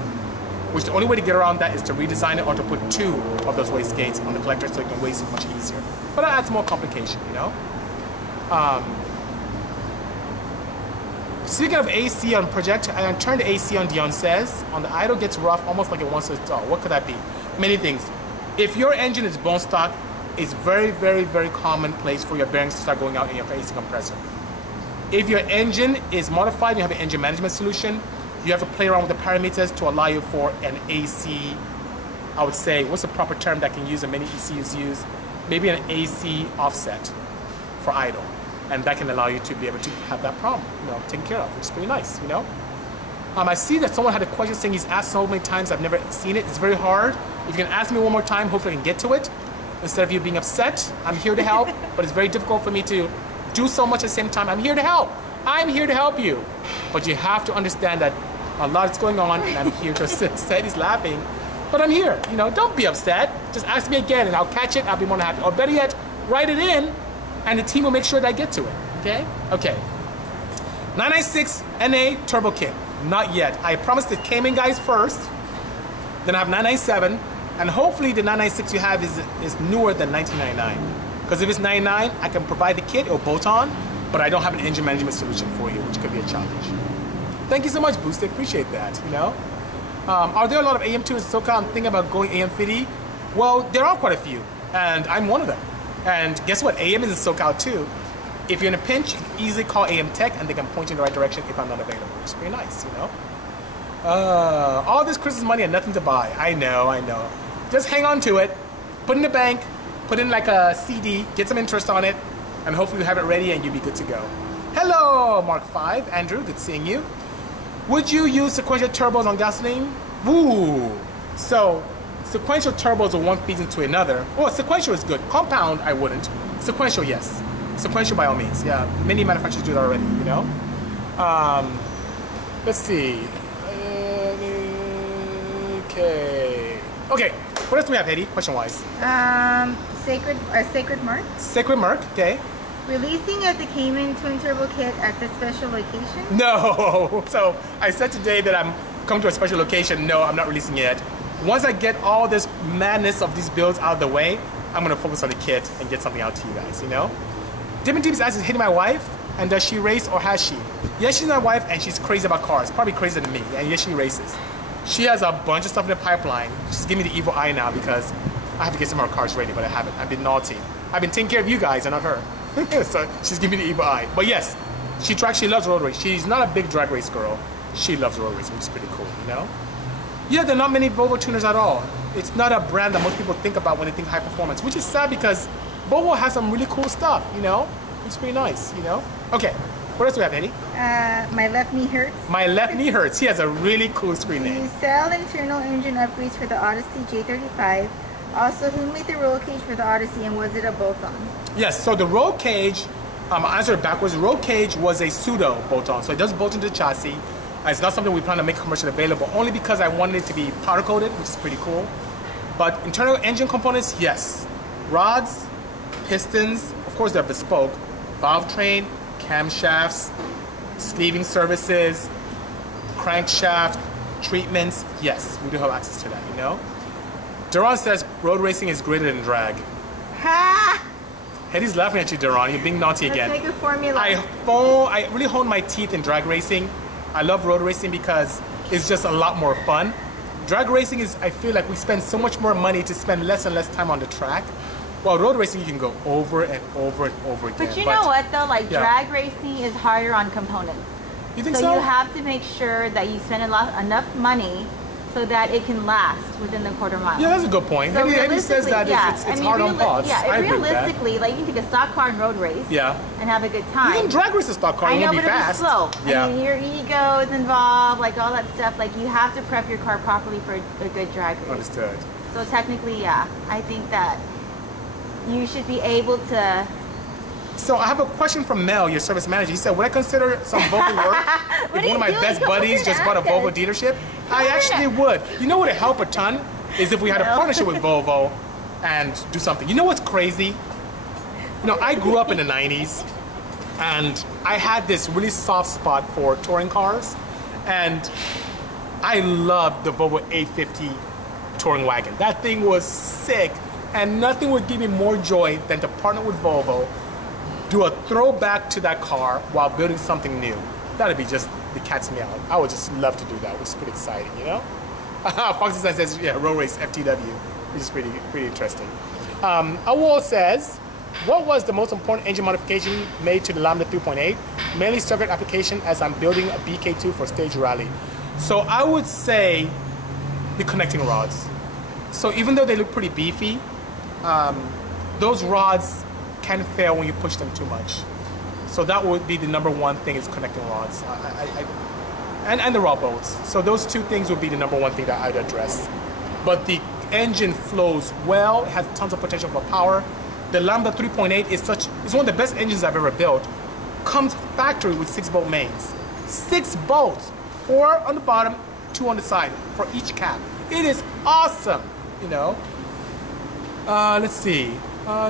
which the only way to get around that is to redesign it or to put two of those wastegates on the collector so you can waste it much easier. But that adds more complication, you know? Speaking of AC on project, I turned the AC on, Dion says. On the idle gets rough, almost like it wants to stall. What could that be? Many things. If your engine is bone stock, it's very, very, very commonplace for your bearings to start going out in your AC compressor. If your engine is modified, you have an engine management solution, you have to play around with the parameters to allow you for an AC, I would say, what's the proper term that can use and many ECUs use? Maybe an AC offset for idle. And that can allow you to be able to have that problem, you know, taken care of, which is pretty nice, you know? I see that someone had a question saying he's asked so many times, I've never seen it. It's very hard. If you can ask me one more time, hopefully I can get to it. Instead of you being upset, I'm here to help, but it's very difficult for me to do so much at the same time. I'm here to help. I'm here to help you. But you have to understand that a lot is going on, and I'm here to assist. He's laughing, but I'm here. You know, don't be upset. Just ask me again, and I'll catch it. I'll be more than happy. Or better yet, write it in, and the team will make sure that I get to it. Okay? Okay. 996 NA Turbo Kit. Not yet. I promised the Cayman guys first. Then I have 997, and hopefully the 996 you have is newer than 1999. Because if it's 99, I can provide the kit or bolt on, but I don't have an engine management solution for you, which could be a challenge. Thank you so much, Boosted. Appreciate that. You know, are there a lot of AM2s in SoCal? I'm thinking about going AM50. Well, there are quite a few, and I'm one of them. And guess what? AM is in SoCal too. If you're in a pinch, you can easily call AM Tech, and they can point you in the right direction if I'm not available. Which is pretty nice, you know. All this Christmas money and nothing to buy. I know, I know. Just hang on to it. Put in the bank. Put in like a CD. Get some interest on it, and hopefully you have it ready, and you'll be good to go. Hello, Mark 5. Andrew, good seeing you. Would you use sequential turbos on gasoline? Ooh. So, sequential turbos are one feeds into another. Oh, sequential is good. Compound, I wouldn't. Sequential, yes. Sequential by all means. Yeah, many manufacturers do that already, you know? Let's see. Okay. Okay, what else do we have, Hedy, question-wise? Sacred Mark. Sacred Mark, okay. Releasing of the Cayman twin turbo kit at the special location? No. So I said today that I'm coming to a special location. No, I'm not releasing it. Once I get all this madness of these builds out of the way, I'm gonna focus on the kit and get something out to you guys, you know? Dippin' Deep is asking, hitting my wife, and does she race or has she? Yes, she's my wife, and she's crazy about cars, probably crazier than me, and yes, she races. She has a bunch of stuff in the pipeline. She's giving me the evil eye now because I have to get some of her cars ready, but I haven't. I've been naughty. I've been taking care of you guys and not her. So she's giving me the evil eye. But yes, she loves road race. She's not a big drag race girl. She loves road racing, which is pretty cool, you know? Yeah, there are not many Volvo tuners at all. It's not a brand that most people think about when they think high performance, which is sad because Volvo has some really cool stuff, you know? It's pretty nice, you know? Okay, what else do we have, Eddie? My left knee hurts. My left knee hurts. He has a really cool screen name. You sell internal engine upgrades for the Odyssey J35. Also, who made the roll cage for the Odyssey, and was it a bolt-on? Yes, so the roll cage, I'll answer it backwards. The roll cage was a pseudo bolt-on, so it does bolt into the chassis. It's not something we plan to make commercially available, only because I wanted it to be powder-coated, which is pretty cool. But internal engine components, yes. Rods, pistons, of course they're bespoke, valve train, camshafts, sleeving services, crankshaft, treatments, yes, we do have access to that, you know? Duran says road racing is greater than drag. Ha! Eddie's laughing at you, Duran. You're being naughty again. Let's make a formula. I really honed my teeth in drag racing. I love road racing because it's just a lot more fun. Drag racing is, I feel like we spend so much more money to spend less and less time on the track. Well, road racing, you can go over and over and over again. But you know what, though? Like, yeah. Drag racing is harder on components. You think so? So you have to make sure that you spend enough money so that it can last within the quarter mile. Yeah, that's a good point. So Eddie says that it's hard on parts. Yeah, I agree with that. Realistically, like, you can take a stock car and road race and have a good time. You can drag race a stock car, you won't be fast. I know, but it'll be slow. Yeah. I mean, your ego is involved, like all that stuff. Like, you have to prep your car properly for a good drag race. Understood. So technically, yeah, I think that you should be able to. So I have a question from Mel, your service manager. He said, would I consider some Volvo work if one of my best buddies just bought a Volvo dealership? I actually would. You know what would help a ton is if we had a partnership with Volvo and do something. You know what's crazy? You know, I grew up in the 90s, and I had this really soft spot for touring cars, and I loved the Volvo 850 touring wagon. That thing was sick, and nothing would give me more joy than to partner with Volvo, do a throwback to that car while building something new. That'd be just the cat's meow. I would just love to do that. It was pretty exciting, you know? Foxy says, yeah, road race FTW, which is pretty interesting. Awol says, what was the most important engine modification made to the Lambda 3.8? Mainly circuit application as I'm building a BK2 for stage rally. So I would say the connecting rods. So even though they look pretty beefy, those rods can fail when you push them too much. So that would be the number one thing, is connecting rods. And the rod bolts. So those two things would be the number one thing that I'd address. But the engine flows well, it has tons of potential for power. The Lambda 3.8 is it's one of the best engines I've ever built. Comes factory with 6-bolt mains. 6 bolts, 4 on the bottom, 2 on the side for each cab. It is awesome, you know. Let's see.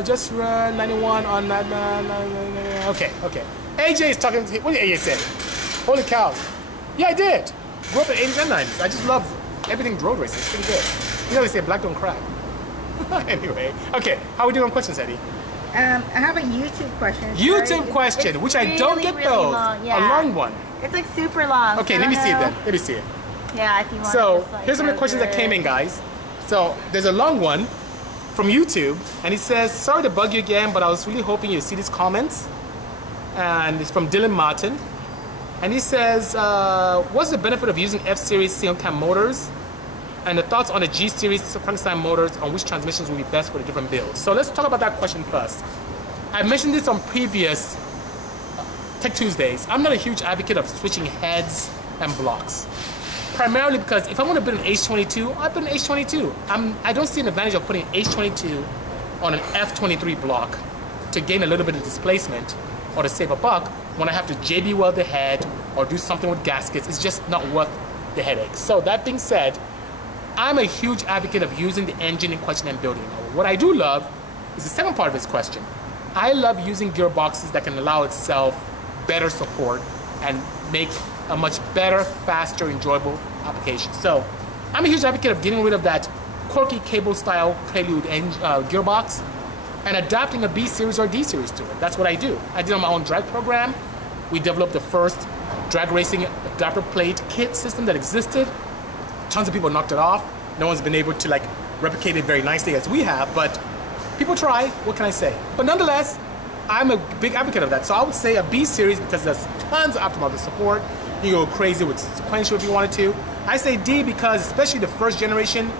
Just run 91 on that. Okay. AJ is talking. What did AJ say? Holy cow. Yeah, I did. Grew up in 80s and 90s. I just love everything road racing. It's pretty good. You know they say black don't crack. Anyway, okay. How are we doing on questions, Eddie? I have a YouTube question. YouTube question, which I don't get those. Long, yeah. A long one. It's like super long. Okay, so let me see it then. Let me see it. Yeah, if you want. So just, like, here's some of the questions that came in, guys. So there's a long one from YouTube, and he says, sorry to bug you again, but I was really hoping you'd see these comments. And it's from Dylan Martin. And he says, what's the benefit of using F-Series single cam motors? And the thoughts on the G-Series Frankenstein motors, on which transmissions will be best for the different builds. So let's talk about that question first. I mentioned this on previous Tech2sDays. I'm not a huge advocate of switching heads and blocks. Primarily because if I want to build an H22, I build an H22. I don't see an advantage of putting H22 on an F23 block to gain a little bit of displacement or to save a buck when I have to JB weld the head or do something with gaskets. It's just not worth the headache. So that being said, I'm a huge advocate of using the engine in question and building. What I do love is the second part of his question. I love using gearboxes that can allow itself better support and make a much better, faster, enjoyable application. So I'm a huge advocate of getting rid of that quirky cable-style Prelude gearbox and adapting a B series or D series to it. That's what I do. I did on my own drag program. We developed the first drag racing adapter plate kit system that existed. Tons of people knocked it off. No one's been able to like replicate it very nicely as we have, but people try. What can I say? But nonetheless, I'm a big advocate of that. So I would say a B series because there's tons of aftermarket support. You can go crazy with sequential if you wanted to. I say D because especially the first generation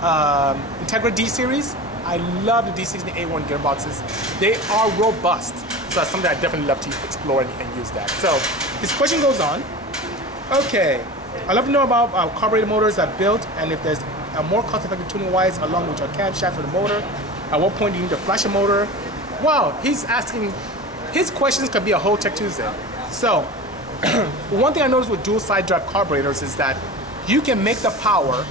Integra D series, I love the D6 and the A1 gearboxes. They are robust. So that's something I definitely love to explore and use that. So this question goes on. Okay, I'd love to know about carburetor motors I've built and if there's a more cost-effective tuning-wise along with your camshaft for the motor. At what point do you need to flash a motor? Wow, he's asking, his questions could be a whole Tech2sDay. So, one thing I noticed with dual side drive carburetors is that you can make the power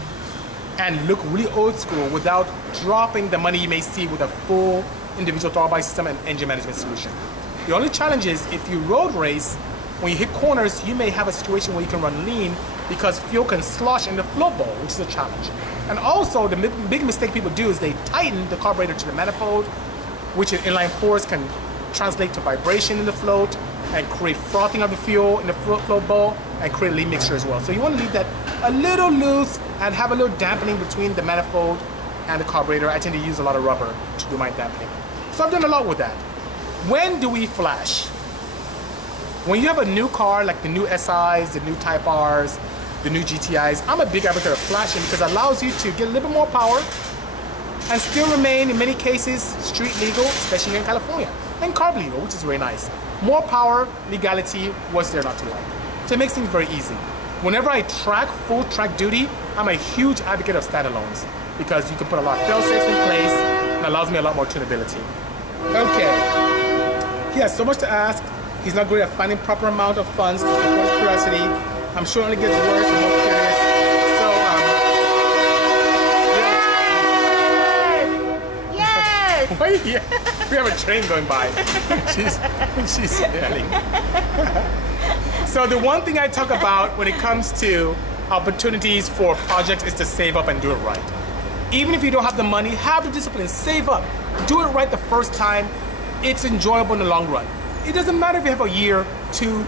and look really old school without dropping the money you may see with a full individual throttle body system and engine management solution. The only challenge is if you road race, when you hit corners, you may have a situation where you can run lean because fuel can slosh in the float bowl, which is a challenge. And also, the big mistake people do is they tighten the carburetor to the manifold, which in inline force can translate to vibration in the float and create frothing of the fuel in the float bowl and create a lean mixture as well. So you want to leave that a little loose and have a little dampening between the manifold and the carburetor. I tend to use a lot of rubber to do my dampening. So I've done a lot with that. When do we flash? When you have a new car like the new SIs, the new Type Rs, the new GTIs, I'm a big advocate of flashing because it allows you to get a little bit more power and still remain, in many cases, street legal, especially here in California, and CARB legal, which is very nice. More power, legality, what's there not to like? So it makes things very easy. Whenever I track full track duty, I'm a huge advocate of standalones because you can put a lot of fail-safes in place and allows me a lot more tunability. Okay, he has so much to ask. He's not great at finding proper amount of funds to support his curiosity. I'm sure it only gets worse and more curious. So, Wait, yeah. We have a train going by. she's yelling. So the one thing I talk about when it comes to opportunities for projects is to save up and do it right. Even if you don't have the money, have the discipline, save up. Do it right the first time. It's enjoyable in the long run. It doesn't matter if you have a year, 2,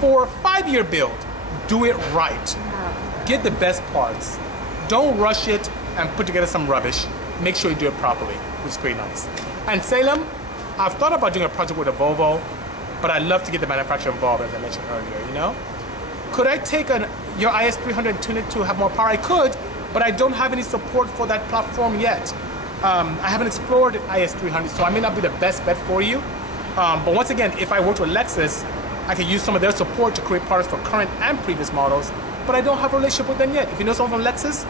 4, 5-year build. Do it right. Get the best parts. Don't rush it and put together some rubbish. Make sure you do it properly, which is pretty nice. And Salem, I've thought about doing a project with a Volvo, but I'd love to get the manufacturer involved, as I mentioned earlier, you know? Could I take your IS300 and tune it to have more power? I could, but I don't have any support for that platform yet. I haven't explored IS300, so I may not be the best bet for you. But once again, if I worked with Lexus, I could use some of their support to create products for current and previous models, but I don't have a relationship with them yet. If you know someone from Lexus,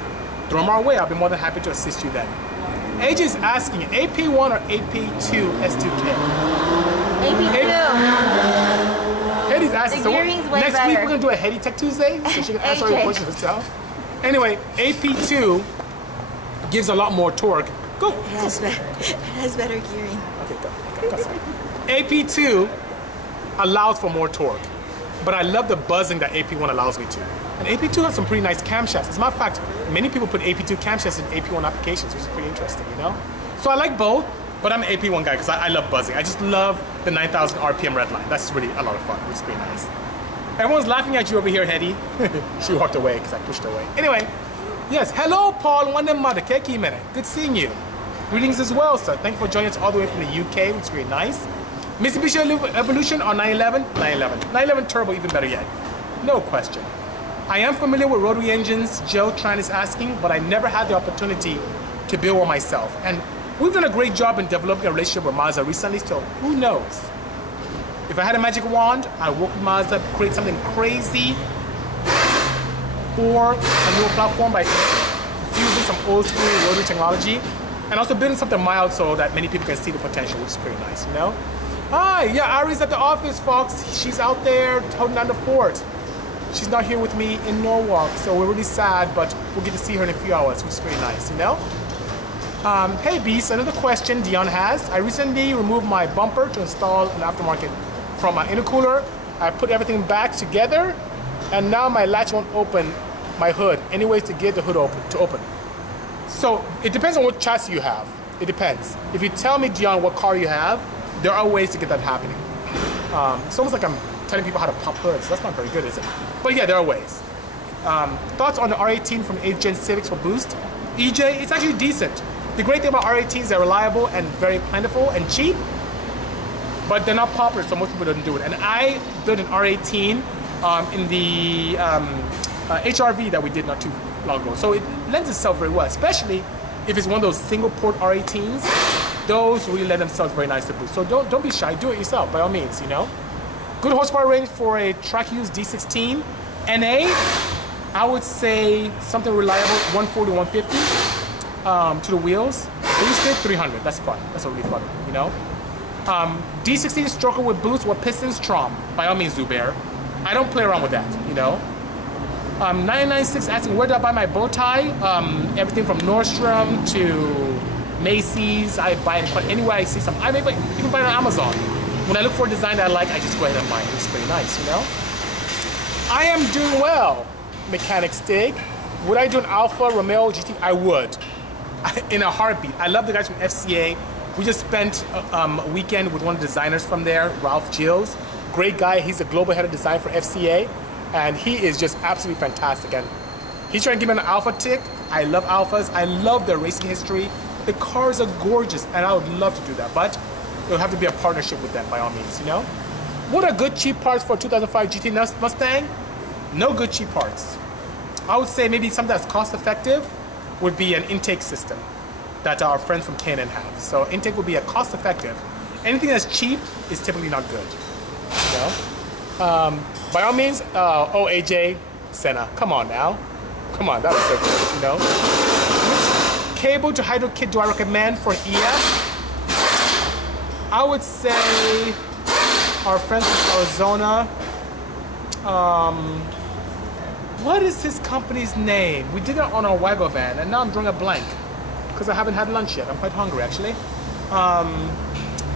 throw them our way. I'll be more than happy to assist you then. AJ is asking, AP1 or AP2 S2K? AP2. Hedy's asking, The so gearing's way next better. week we're going to do a Hedy Tech Tuesday, so she can answer your question herself. Anyway, AP2 gives a lot more torque. Go. It has better gearing. Okay, go. AP2 allows for more torque, but I love the buzzing that AP1 allows me to. And AP2 has some pretty nice camshafts. As a matter of fact, many people put AP2 camshafts in AP1 applications, which is pretty interesting, you know? So I like both, but I'm an AP1 guy because I love buzzing. I just love the 9,000 RPM red line. That's really a lot of fun, which is pretty nice. Everyone's laughing at you over here, Hedy. She walked away because I pushed her away. Anyway, yes, hello, Paul. Good seeing you. Greetings as well, sir. Thank you for joining us all the way from the UK, which is very nice. Mitsubishi Evolution or 911? 911. 911 Turbo, even better yet. No question. I am familiar with rotary engines, Joe Tran is asking, but I never had the opportunity to build one myself. And we've done a great job in developing a relationship with Mazda recently, so who knows? If I had a magic wand, I'd work with Mazda, create something crazy for a newer platform by fusing some old school rotary technology and also building something mild so that many people can see the potential, which is pretty nice, you know? Hi, yeah, Ari's at the office, folks. She's out there holding down the fort. She's not here with me in Norwalk, so we're really sad, but we'll get to see her in a few hours, which is pretty nice, you know? Hey, Bisi, another question Dion has. I recently removed my bumper to install an aftermarket from my intercooler. I put everything back together, and now my latch won't open my hood. Any ways to get the hood open? So it depends on what chassis you have. It depends. If you tell me, Dion, what car you have, there are ways to get that happening. It's almost like I'm telling people how to pop hoods. That's not very good, is it? But yeah, there are ways. Thoughts on the R18 from 8th Gen Civics for boost? EJ, it's actually decent. The great thing about R18s, they're reliable and very plentiful and cheap, but they're not popular, so most people don't do it. And I built an R18 in the HRV that we did not too long ago. So it lends itself very well, especially if it's one of those single port R18s. Those really lend themselves very nice to boost. So don't be shy, do it yourself by all means, you know. Good horsepower range for a track use D16. NA, I would say something reliable, 140, 150 to the wheels. Boosted, 300, that's fun. That's a really fun one, you know. D16 stroker with boost, with pistons, Trom. By all means, Zubair. I don't play around with that, you know. 996 asking, where do I buy my bow tie? Everything from Nordstrom to Macy's. I buy it anywhere I see some. I may buy, you can buy it on Amazon. When I look for a design that I like, I just go ahead and buy it. It's pretty nice, you know? I am doing well, Mechanic Stig. Would I do an Alfa Romeo GT? I would, in a heartbeat. I love the guys from FCA. We just spent a weekend with one of the designers from there, Ralph Gilles. Great guy, he's the global head of design for FCA, and he is just absolutely fantastic. And he's trying to give me an Alfa tick. I love Alfas, I love their racing history. The cars are gorgeous, and I would love to do that, but it'll have to be a partnership with them by all means, you know? What are good cheap parts for 2005 GT Mustang? No good cheap parts. I would say maybe something that's cost effective would be an intake system that our friends from K&N have. So intake would be a cost effective. Anything that's cheap is typically not good, you know? By all means, oh AJ, Senna, come on now. Come on, that was so good, you know? Which cable to hydro kit do I recommend for EF? I would say our friends from Arizona. What is his company's name? We did it on our Wago van, and now I'm drawing a blank because I haven't had lunch yet. I'm quite hungry, actually.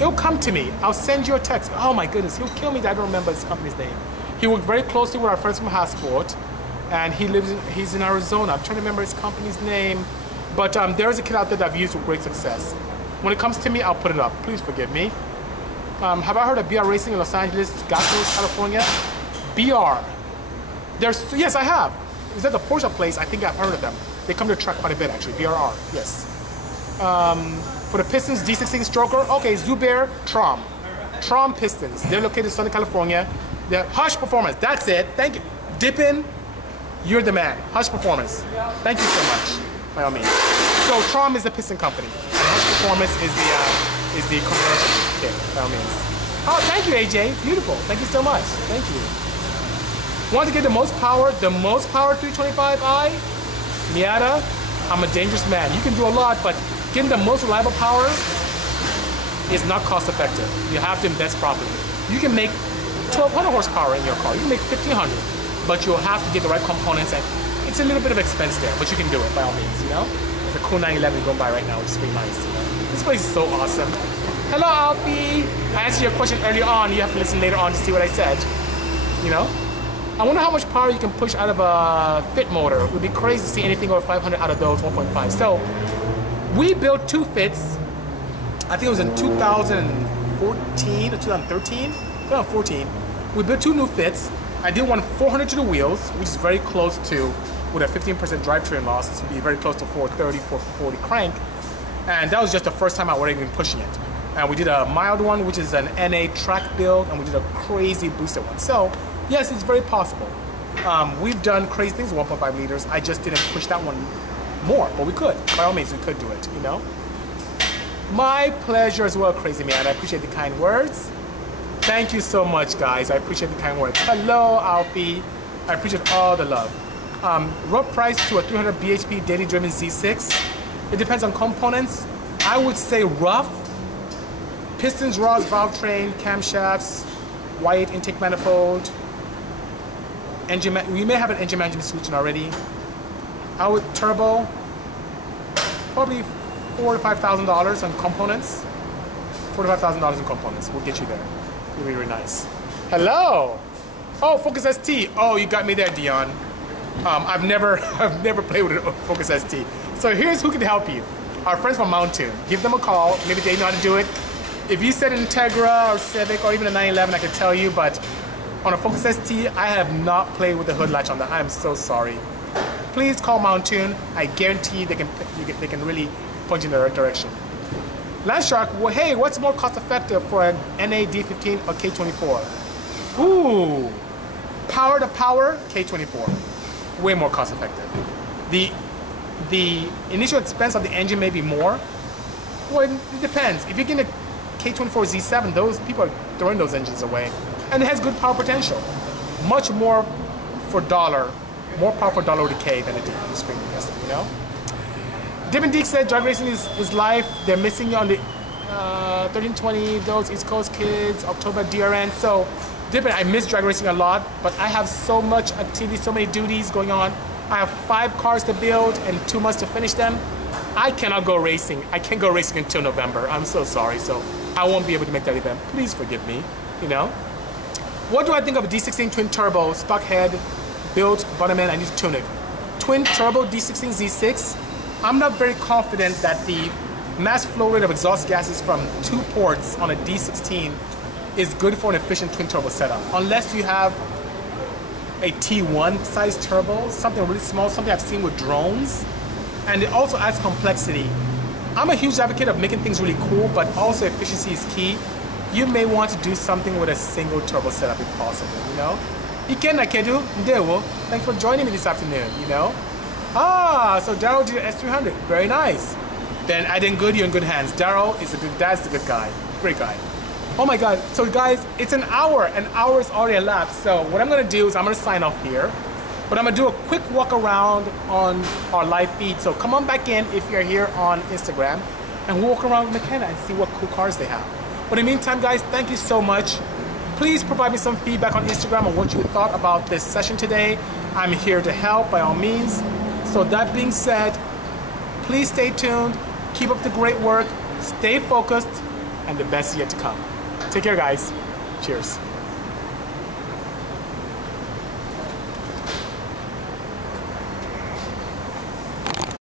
It'll come to me. I'll send you a text. Oh my goodness, he'll kill me that I don't remember his company's name. He worked very closely with our friends from Hasport, and he's in Arizona. I'm trying to remember his company's name, but there's a kid out there that I've used with great success. When it comes to me, I'll put it up. Please forgive me. Have I heard of BR Racing in Los Angeles, Gatos, California? BR. Yes, I have. Is that the Porsche place? I think I've heard of them. They come to the track quite a bit, actually. BRR, yes. For the Pistons, D16 stroker. Okay, Zubair Trom. Trom Pistons. They're located in Southern California. They're Hush Performance. That's it. Thank you. Dippin', you're the man. Hush Performance. Thank you so much, by all means. So Trom is the piston company. And Hush Performance is the conversion kit, by all means. Oh, thank you, AJ. Beautiful. Thank you so much. Thank you. Want to get the most power 325i? Miata, I'm a dangerous man. You can do a lot, but getting the most reliable power is not cost effective. You have to invest properly. You can make 1,200 horsepower in your car. You can make 1,500, but you'll have to get the right components, and it's a little bit of expense there, but you can do it by all means, you know? There's a cool 911 going by right now, which is pretty nice, you know? This place is so awesome. Hello, Alfie. I answered your question earlier on. You have to listen later on to see what I said, you know? I wonder how much power you can push out of a fit motor. It would be crazy to see anything over 500 out of those 1.5. So we built 2 fits. I think it was in 2014 or 2013. 2014. We built 2 new fits. I did one 400 to the wheels, which is very close to, with a 15% drivetrain loss, this would be very close to 430, 440 crank. And that was just the first time I was even pushing it. And we did a mild one, which is an NA track build, and we did a crazy boosted one. So yes, it's very possible. We've done crazy things with 1.5 liters. I just didn't push that one more, but we could. By all means, we could do it, you know? My pleasure as well, Crazy Man. I appreciate the kind words. Thank you so much, guys. I appreciate the kind words. Hello, Alfie. I appreciate all the love. Rough price to a 300 bhp daily driven Z6. It depends on components. I would say rough. Pistons, rods, valve train, camshafts, wide intake manifold. We may have an engine management solution already. I would turbo, probably $4,000 to $5,000 on components. $4,000 to $5,000 in components. We'll get you there. It'll be really nice. Hello. Oh, Focus ST. Oh, you got me there, Dion. I've never played with a Focus ST. So here's who can help you. Our friends from Mountain. Give them a call. Maybe they know how to do it. If you said Integra or Civic or even a 911, I could tell you, but on a Focus ST, I have not played with the hood latch on that. I am so sorry. Please call Mountain. I guarantee they can really point you in the right direction. Landshark, well, hey, what's more cost effective for an NA D15 or K24? Ooh, power to power, K24. Way more cost effective. The initial expense of the engine may be more. Well, it depends. If you're getting a K24 Z7, those people are throwing those engines away. And it has good power potential. Much more for dollar, more power for dollar with a K than a D spring piston, you know? Dippin' Deke said drag racing is life. They're missing you on the 1320, those East Coast kids, October DRN. So Dippin', I miss drag racing a lot, but I have so much activity, so many duties going on. I have 5 cars to build and 2 months to finish them. I cannot go racing. I can't go racing until November. I'm so sorry. So I won't be able to make that event. Please forgive me, you know? What do I think of a D16 twin turbo, stock head, built, bottom end? I need to tune it. Twin turbo D16 Z6. I'm not very confident that the mass flow rate of exhaust gases from 2 ports on a D16 is good for an efficient twin turbo setup. Unless you have a T1 size turbo, something really small, something I've seen with drones. And it also adds complexity. I'm a huge advocate of making things really cool, but also efficiency is key. You may want to do something with a single turbo setup if possible, you know? Iken Nakedu, Ndewo, thanks for joining me this afternoon, you know? Ah, so Daryl did S300, very nice. Then I did good, you're in good hands. Daryl is that's a good guy, great guy. Oh my God, so guys, it's an hour is already elapsed. So what I'm gonna do is I'm gonna sign off here, but I'm gonna do a quick walk around on our live feed. So come on back in if you're here on Instagram, and we'll walk around with McKenna and see what cool cars they have. But in the meantime, guys, thank you so much. Please provide me some feedback on Instagram on what you thought about this session today. I'm here to help by all means. So that being said, please stay tuned, keep up the great work, stay focused, and the best is yet to come. Take care, guys. Cheers.